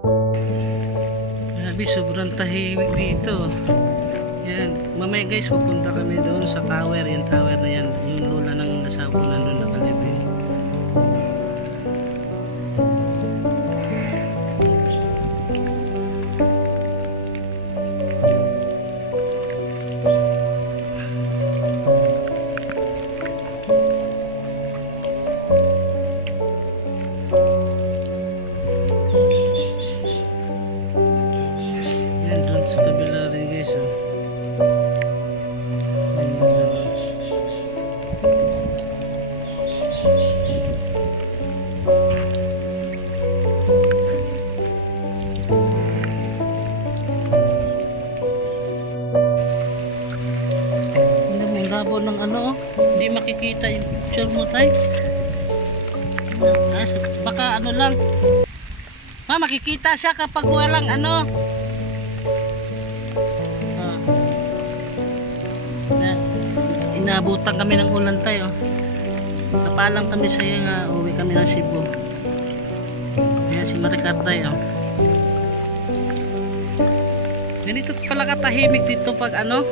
Grabe, sobrang tahimik dito. Yan, mamaya guys, pupunta kami doon sa tower. Yung tower na yan, yung lula ng asawa ko nandun nakalibing. Yan, doon sa kabila rin guys. Oh. Labo ng ano, hindi makikita yung picture mo tay. Baka ano lang, makikita siya kapag walang ano. Inabutan kami ng ulan tayo. Napalang kami sa iyo nga uwi kami ng Cebu. Ayan si Maricar tayo. Ganito pala katahimik dito pag ano.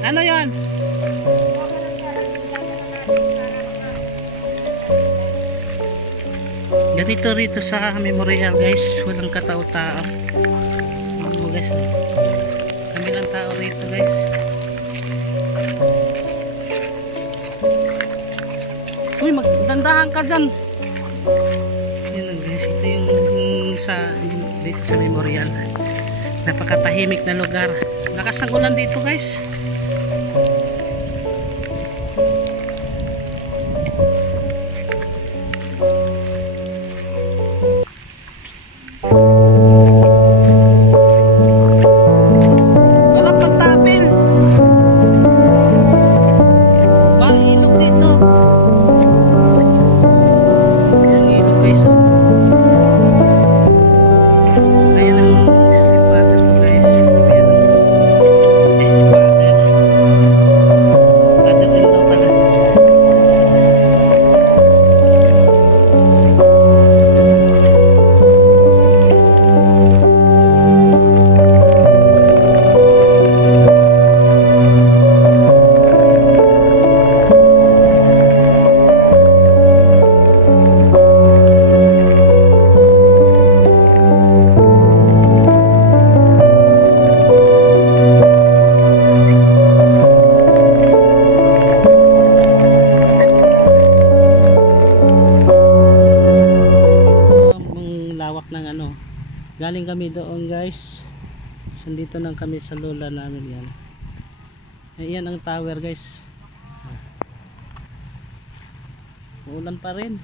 Ano yan? Ganito rito sa memorial guys, walang katao-tao. Ano guys, kami lang tao rito guys. Uy, magdandahan ka dyan. Yun lang guys, ito yung dito sa memorial. Napakatahimik na lugar. Lakas ng ulan dito guys. Walang pagtapil. Bang ilog dito. Ayan ilog guys. Ayan ang stepfather ko guys. Ayan ang stepfather. Father din daw pala. Ng ano, galing kami doon guys, sandito nang kami sa lola namin. Yan, ayan ang tower guys. Uulan pa rin.